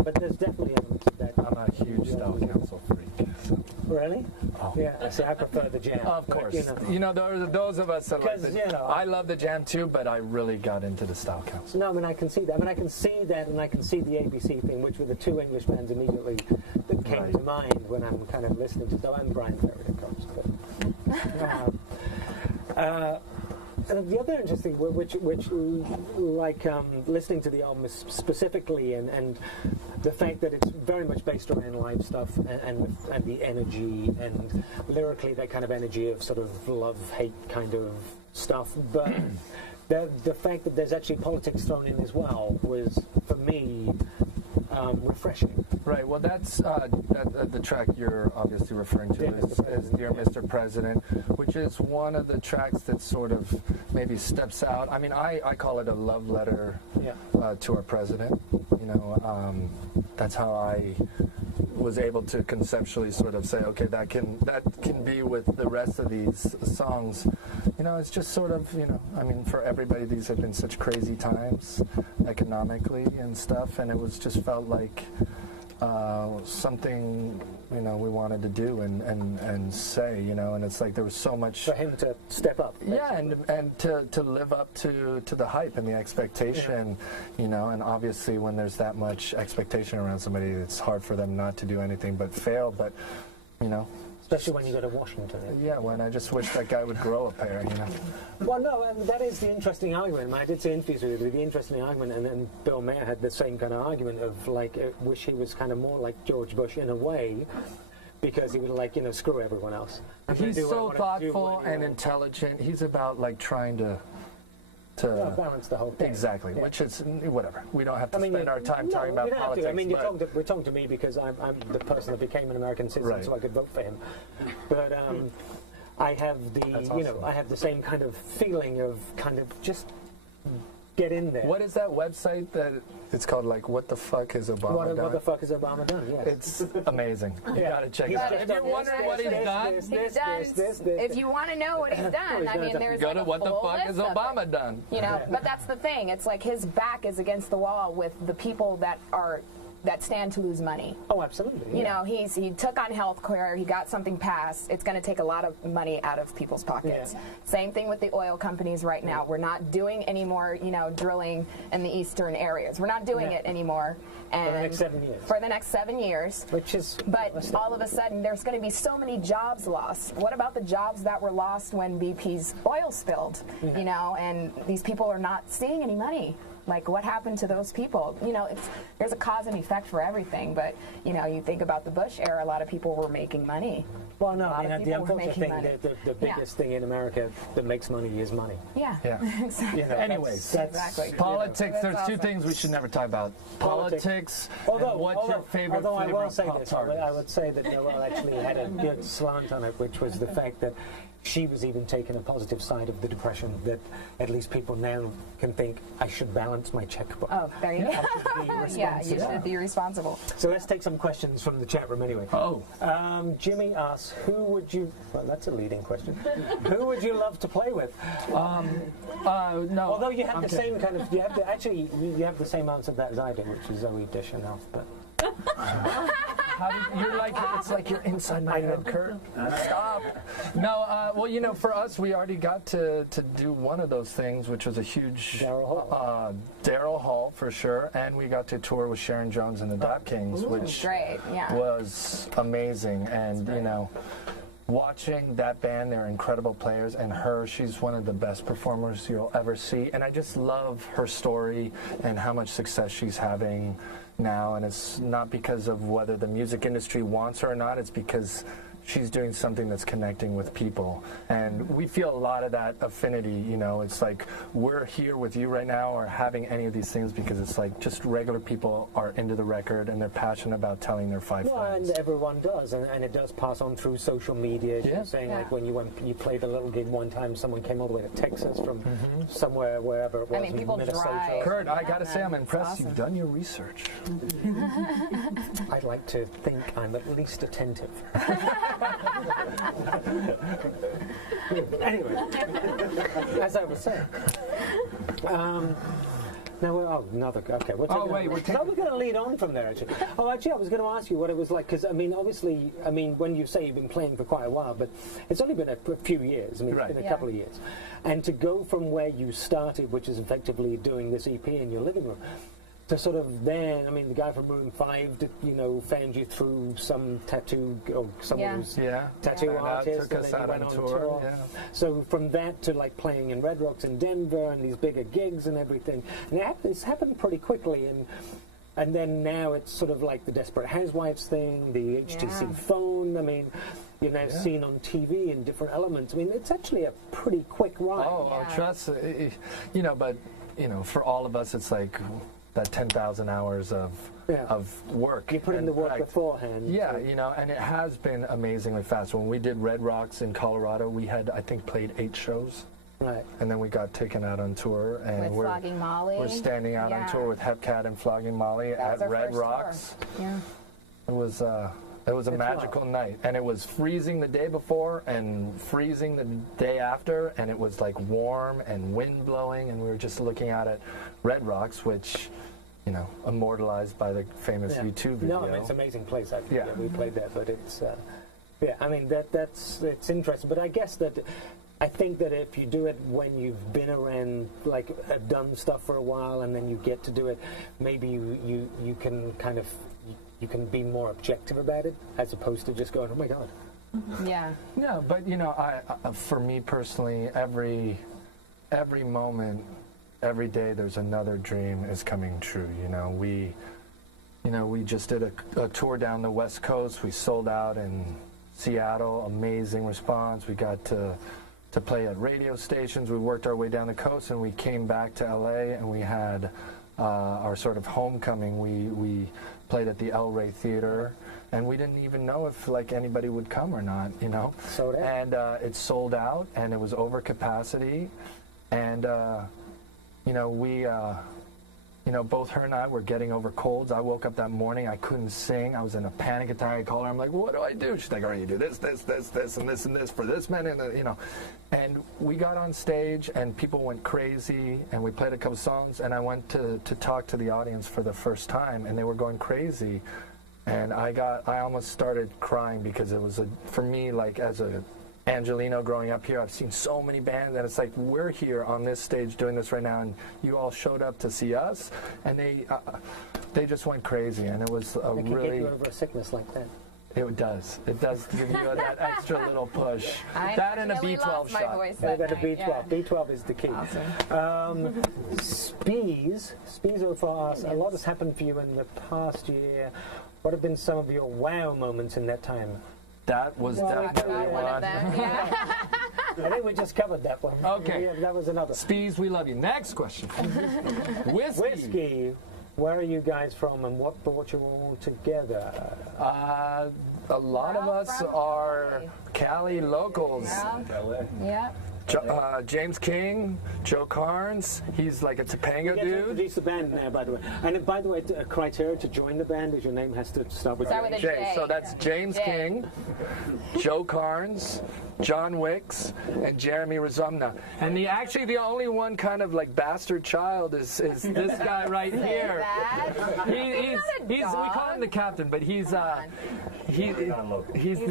But there's definitely elements of that. I'm a huge Style Council freak. So. Really? Oh. Yeah, see, I prefer the jam. Of but, course. you know. Those of us that like 'Cause, the, you know, I love the jam too, but I really got into the Style Council. No, I mean, I can see that. I mean, I can see that, and I can see the ABC thing, which were the two English bands immediately that came Right. to mind when I'm kind of listening to them. And Brian Ferry, of course. But, and the other interesting, which like listening to the album specifically, and the fact that it's very much based around live stuff, and the energy, and lyrically that kind of energy of sort of love-hate kind of stuff, but the fact that there's actually politics thrown in as well was, for me, refreshing. Right. Well, that's the track you're obviously referring to Dear Mr. is President. Dear Mr. President, which is one of the tracks that sort of maybe steps out. I mean, I call it a love letter Yeah. to our president. You know, that's how I was able to conceptually sort of say, okay, that can be with the rest of these songs. You know, it's just sort of, you know, I mean, for everybody, these have been such crazy times economically and stuff, and it was just felt like something, you know, we wanted to do and say, you know, and it's like there was so much For him to step up. yeah, and to live up to the hype and the expectation, you know, and obviously when there's that much expectation around somebody, it's hard for them not to do anything but fail. But, you know, Especially when you go to Washington. Yeah, when I just wish that guy would grow a pair, you know. Well, no, and that is the interesting argument. I did see interviews with you, the interesting argument, and then Bill Maher had the same kind of argument of, like, wish he was kind of more like George Bush in a way, because he was like, you know, screw everyone else. He's so thoughtful and intelligent. He's about, like, trying to balance the whole thing. Exactly, yeah. Which is whatever. We don't have to spend our time talking about politics. I mean, we're talking to me because I'm the person that became an American citizen, right. so I could vote for him. But I have I have the same kind of feeling of kind of just get in there. What is that website that it's called? Like, what the fuck is Obama done? What the fuck is Obama done? Yes. It's amazing. You gotta check it out. If you're wondering what he's done, if you want to know what he's done, I mean, there's go to what the fuck is Obama done? You know, but that's the thing. It's like his back is against the wall with the people that stand to lose money. Oh, absolutely. You know, he took on health care. He got something passed. It's going to take a lot of money out of people's pockets. Yeah. Same thing with the oil companies right now. We're not doing any more, you know, drilling in the eastern areas. We're not doing it anymore. And for the next 7 years. For the next 7 years. Which is. But all of a sudden, there's going to be so many jobs lost. What about the jobs that were lost when BP's oil spilled? Yeah. You know, and these people are not seeing any money. Like, what happened to those people? You know, there's a cause and effect for everything, but, you know, you think about the Bush era, a lot of people were making money. Well, no, I mean, the unfortunate thing, the biggest thing in America that makes money is money. Yeah. Exactly. You know, anyways, exactly. Politics, there's two things we should never talk about. Politics, and what's your favorite Although I will say Pop this, Tart? I would say that Noelle actually had a good slant on it, which was the fact that she was even taking a positive side of the Depression, that at least people now can think, I should balance my checkbook. Oh, there you go. Yeah, you should be responsible. So let's take some questions from the chat room anyway. Oh. Jimmy asks, who would you, well, that's a leading question, who would you love to play with? No. Although you have the same kind of, you have the same answer to that as I do, which is Zoe Deschanel, but... You're like, it's like you're inside my head, Kurt. Stop. No, well, you know, for us, we already got to do one of those things, which was a huge Daryl Hall for sure, and we got to tour with Sharon Jones and the Dap Kings, which great, yeah. was amazing. And you know, watching that band, they're incredible players, and she's one of the best performers you'll ever see. And I just love her story and how much success she's having now, and it's not because of whether the music industry wants her or not, it's because she's doing something that's connecting with people. And we feel a lot of that affinity, you know. It's like we're here with you right now or having any of these things because it's like just regular people are into the record and they're passionate about telling their friends. And everyone does, and it does pass on through social media. Yeah. Saying like when you played a little gig one time, someone came all the way to Texas from somewhere, wherever it was. I mean, people drive. Kurt, I gotta say, I'm impressed. Awesome. You've done your research. I'd like to think I'm at least attentive. Anyway, as I was saying, now okay. We're going to lead on from there. Actually, I was going to ask you what it was like because I mean, obviously, when you say you've been playing for quite a while, but it's only been a few years. I mean, it's been a couple of years, and to go from where you started, which is effectively doing this EP in your living room. To sort of then, I mean, the guy from Room 5, found you through some tattoo or someone who's tattoo artist, took us and then out you went on on tour. tour. So from that to like playing in Red Rocks in Denver and these bigger gigs and everything, and it's happened pretty quickly. And then now it's sort of like the Desperate Housewives thing, the HTC phone. I mean, you're now seen on TV in different elements. I mean, it's actually a pretty quick ride. Trust, but for all of us, it's like that 10,000 hours of work. You put in the work beforehand. Yeah, and it has been amazingly fast. When we did Red Rocks in Colorado, we had, I think, played 8 shows. Right. And then we got taken out on tour. And with Flogging Molly. We're standing out on tour with Hepcat and Flogging Molly at Red Rocks. Tour. Yeah. It was a magical night, and it was freezing the day before and freezing the day after, and it was like warm and wind blowing, and we were just looking out at Red Rocks, which, immortalized by the famous YouTube video. No, I mean, it's an amazing place. We played there, but it's, I mean, it's interesting, but I guess that I think that if you do it when you've been around, like, done stuff for a while, and then you get to do it, maybe you can kind of, you can be more objective about it, as opposed to just going, oh my God, Yeah. Yeah, but you know, for me personally, every moment, every day, there's another dream is coming true. We just did a tour down the West Coast. We sold out in Seattle. Amazing response. We got to play at radio stations. We worked our way down the coast, and we came back to LA, and we had our sort of homecoming. We played at the El Rey Theater, and we didn't even know if anybody would come or not. Sold out. And it sold out, and it was over capacity, and both her and I were getting over colds. I woke up that morning, I couldn't sing. I was in a panic attack. I called her. I'm like, what do I do? She's like, all right, you do this, and this, and this for this man, and And we got on stage, and people went crazy, and we played a couple songs, and I went to talk to the audience for the first time, and they were going crazy. And I almost started crying because it was, for me, as a Angelino growing up here, I've seen so many bands, and it's like, we're here on this stage doing this right now, and you all showed up to see us, and they just went crazy, and it was a It can really... get you over a sickness like that. It does give you that extra little push. I That and a really B12 lost my shot. voice Yeah, that a night, B12. yeah. B12 is the key. Awesome. Speezo for us. A lot has happened for you in the past year. What have been some of your wow moments in that time? That was definitely Got one of them, yeah. I think we just covered that one. Okay. Yeah, that was another. Spees, we love you. Next question. Whiskey. Where are you guys from, and what brought you all together? A lot of all us from are Cali locals. Yeah. James King, Joe Carnes, he's like a Topanga We get to dude. introduce the band now, by the way. And by the way, a criteria to join the band is your name has to start with Start with a J. So that's James J. King, Joe Carnes, John Wicks, and Jeremy Razumna. And the only one kind of bastard child is this guy right here. We call him the captain, but he's the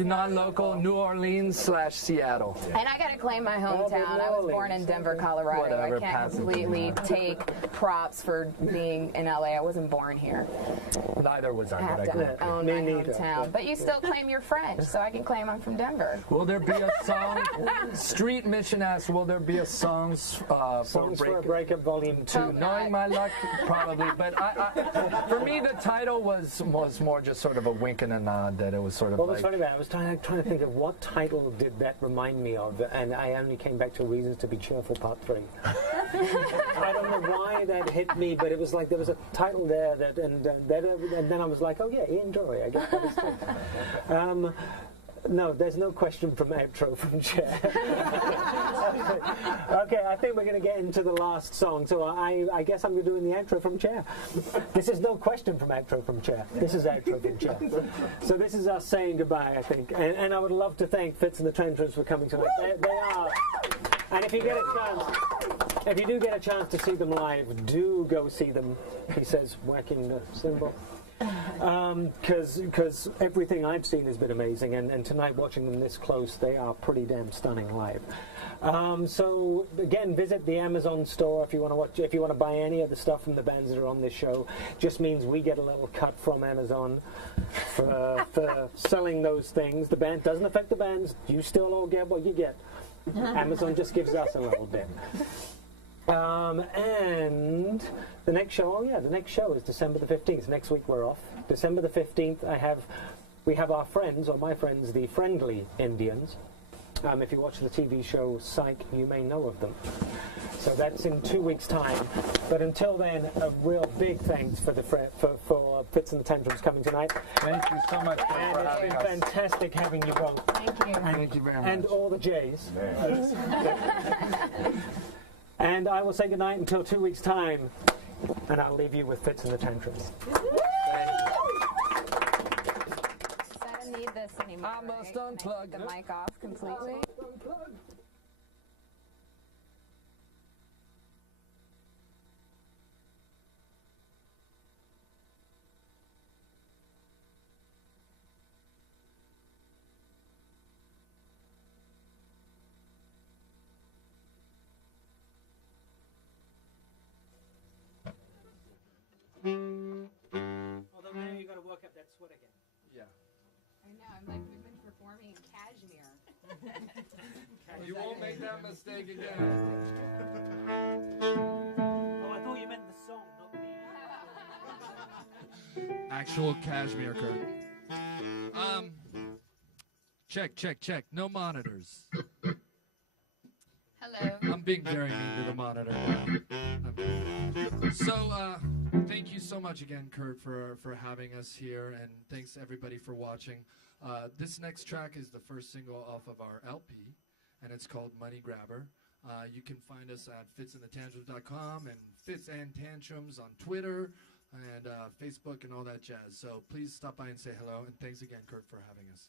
non-local New Orleans / Seattle. And I gotta claim my hometown. I was born in Denver, Colorado. Whatever, I can't pass it. completely take props for being in LA. I wasn't born here. Neither was I. I have but I grew up to here. own Me my neither. hometown. But you still claim you're French, so I can claim I'm from Denver. Will there be a song? Street Mission asks, will there be a songs Songs for a Breakup Volume 2. Hope not. Knowing my luck, probably. But for me, the title was more just sort of a wink and a nod. That it was sort of What was funny about it, I was trying to think of what title did that remind me of, and I only came back to Reasons to Be Cheerful Part 3. I don't know why that hit me, but it was like there was a title there and then I was like, oh yeah, Ian Joy, I guess that is true. No, there's no question from outro from Chair. Okay, I think we're going to get into the last song, so I guess I'm doing the outro from Chair. This is no question from outro from Chair. This is outro from Chair. So this is us saying goodbye, I think. And I would love to thank Fitz and the Tantrums for coming tonight. They are. And if you do get a chance to see them live, do go see them. He says, whacking the cymbal. Because everything I've seen has been amazing, and tonight watching them this close, they are pretty damn stunning live. So again, visit the Amazon store if you want to buy any of the stuff from the bands that are on this show. Just means we get a little cut from Amazon for selling those things. The band doesn't affect the bands. You still all get what you get. Amazon just gives us a little bit. And the next show, the next show is December the 15th. Next week we're off. December the 15th, we have our friends, or my friends, the Friendly Indians. If you watch the TV show Psych, you may know of them. So that's in 2 weeks' time. But until then, a real big thanks for Fitz and the Tantrums coming tonight. Thank you so much for And it's having been us. fantastic having you both. Thank you. Thank you very much. And all the J's. And I will say goodnight until 2 weeks' time. And I'll leave you with Fitz and the Tantrums. So I don't need this anymore. I must right? Can I unplug take the it. mic off completely. Although now you've got to work up that sweat again. Yeah. I know. I'm like, we've been performing casually. that mistake again. Oh, I thought you meant the song, not the... Actual cashmere curtain. Check. No monitors. Hello. I'm being very mean to the monitor. So, thank you so much again, Kurt, for having us here, and thanks everybody for watching. This next track is the first single off of our LP, and it's called Money Grabber. You can find us at fitsandthetantrums.com and Fitz and Tantrums on Twitter and Facebook and all that jazz. So please stop by and say hello, and thanks again, Kurt, for having us.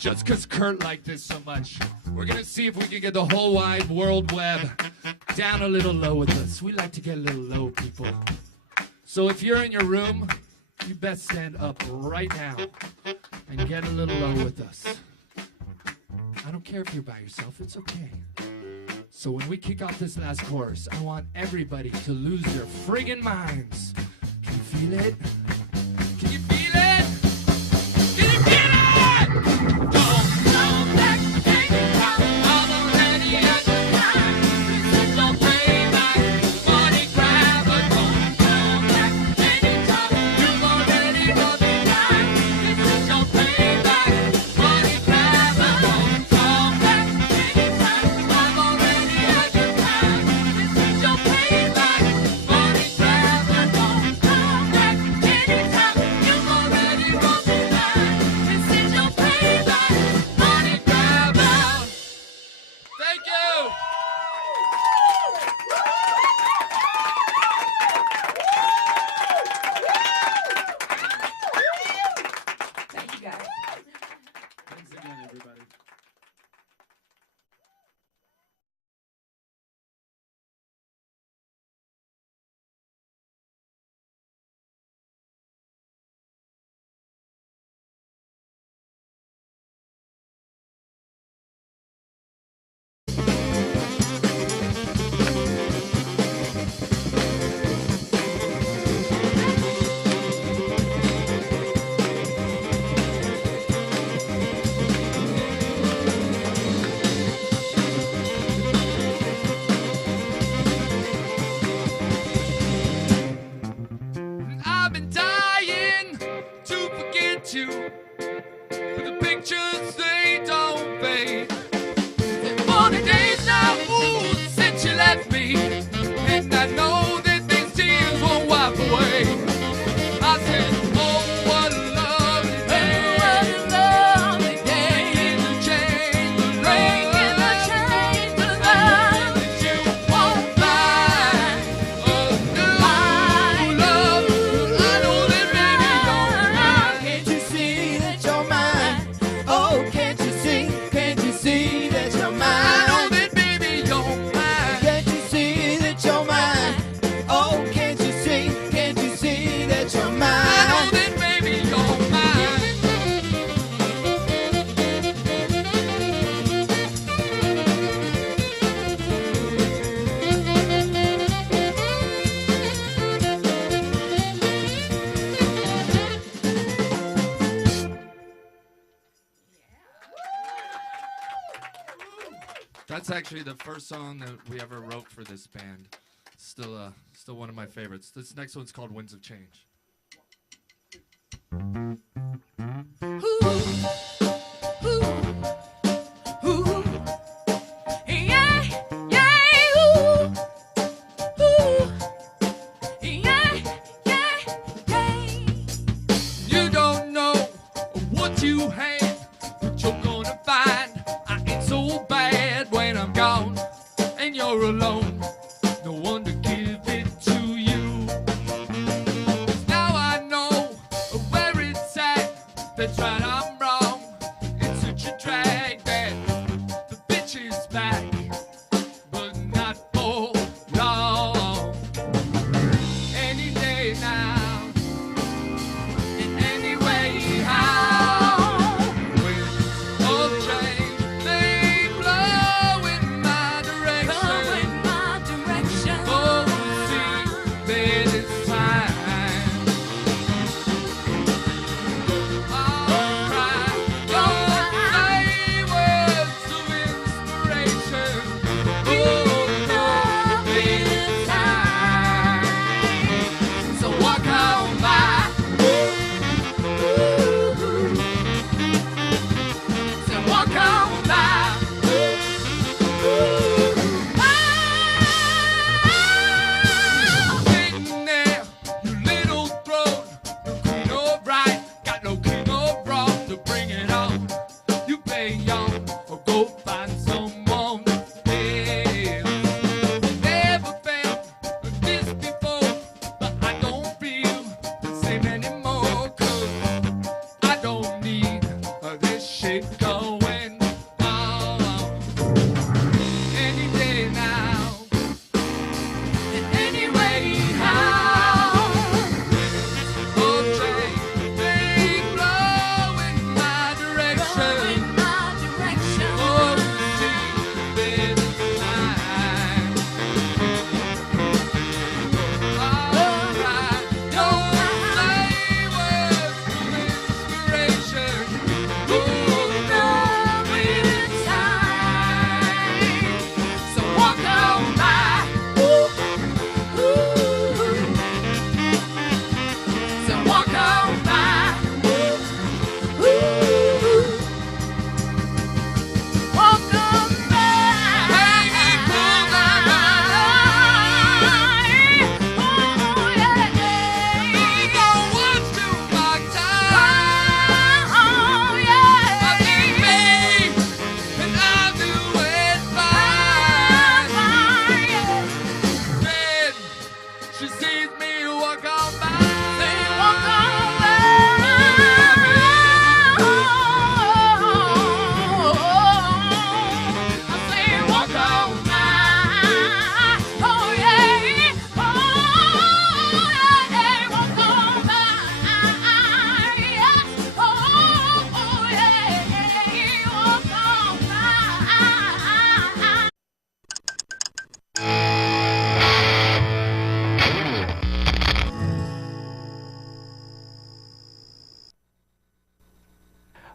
Just because Kurt liked this so much, we're going to see if we can get the whole wide world web down a little low with us. We like to get a little low, people. So if you're in your room, you best stand up right now and get a little low with us. I don't care if you're by yourself, it's okay. So when we kick off this last chorus, I want everybody to lose their friggin' minds. Can you feel it? Can you feel it? Can you feel it? Don't come back anytime. I'm already at the time. This is no payback. Money grabber. Don't come back anytime. You've already run the time. This is no payback. Money grabber. Don't come back anytime. I'm already at the time. This is no payback. Money grabber. Don't come back anytime. That's actually the first song that we ever wrote for this band. Still one of my favorites. This next one's called Winds of Change. You don't know what you had, but you're gonna find I ain't so bad when I'm gone and you're alone. No one to give it to you. 'Cause now I know where it's at. That's right, I'm wrong. It's such a drag that the bitch is back, but not for long. Any day now, in any way, how? Winds of change, they blow in my direction. Oh, see, that it's time. Alright, don't say words of inspiration. Oh, no, it's time. So walk on by. So walk on by. Sitting there, you little throne, no queen or right, got no king or wrong to bring it on. You play young or go find someone else. Never felt this before, but I don't feel the same anymore, 'cause I don't need this shit going on. Any day now, in any way, how? Oh, change, they blow in my direction. Oh, see, that it's time. Alright, don't say words of inspiration. Oh, no, it's time. So walk on by. So walk on by. Walk on by. Baby, pull that line. Oh, yeah. You don't want to fuck time. Oh, yeah. But it's me, and I'll do it fine. Then she sees me walk on by. Say walk on by. I say walk on by. Oh yeah. Oh yeah. Walk on by. Yes. Oh yeah. Walk on by.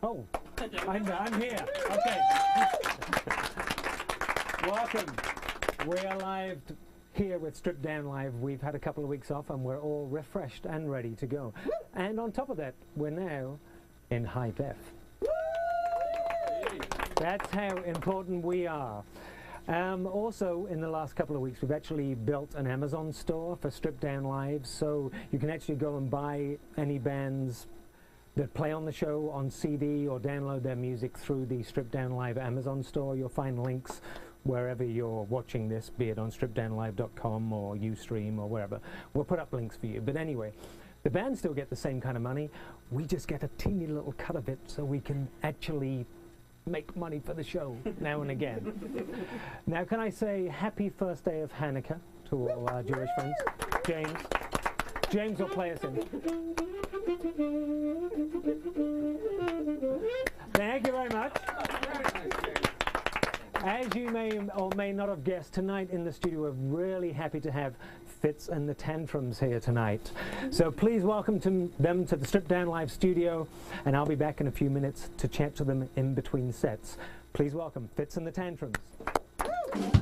Oh, I'm here. Okay. Welcome. We're live here with Stripped Down Live. We've had a couple of weeks off and we're all refreshed and ready to go. And on top of that, we're now in high def. That's how important we are. Also, in the last couple of weeks, we've actually built an Amazon store for Stripped Down Live, so you can actually go and buy any bands that play on the show on CD or download their music through the Stripped Down Live Amazon store. You'll find links wherever you're watching this, be it on strippeddownlive.com or Ustream or wherever. We'll put up links for you. But anyway, the bands still get the same kind of money. We just get a teeny little cut of it so we can actually make money for the show now and again. Now, can I say happy first day of Hanukkah to all our Jewish friends? James will play us in. Thank you very much. As you may or may not have guessed, tonight in the studio we're really happy to have Fitz and The Tantrums here tonight. So please welcome them to the Stripped Down Live studio, and I'll be back in a few minutes to chat to them in between sets. Please welcome Fitz and The Tantrums. Bye.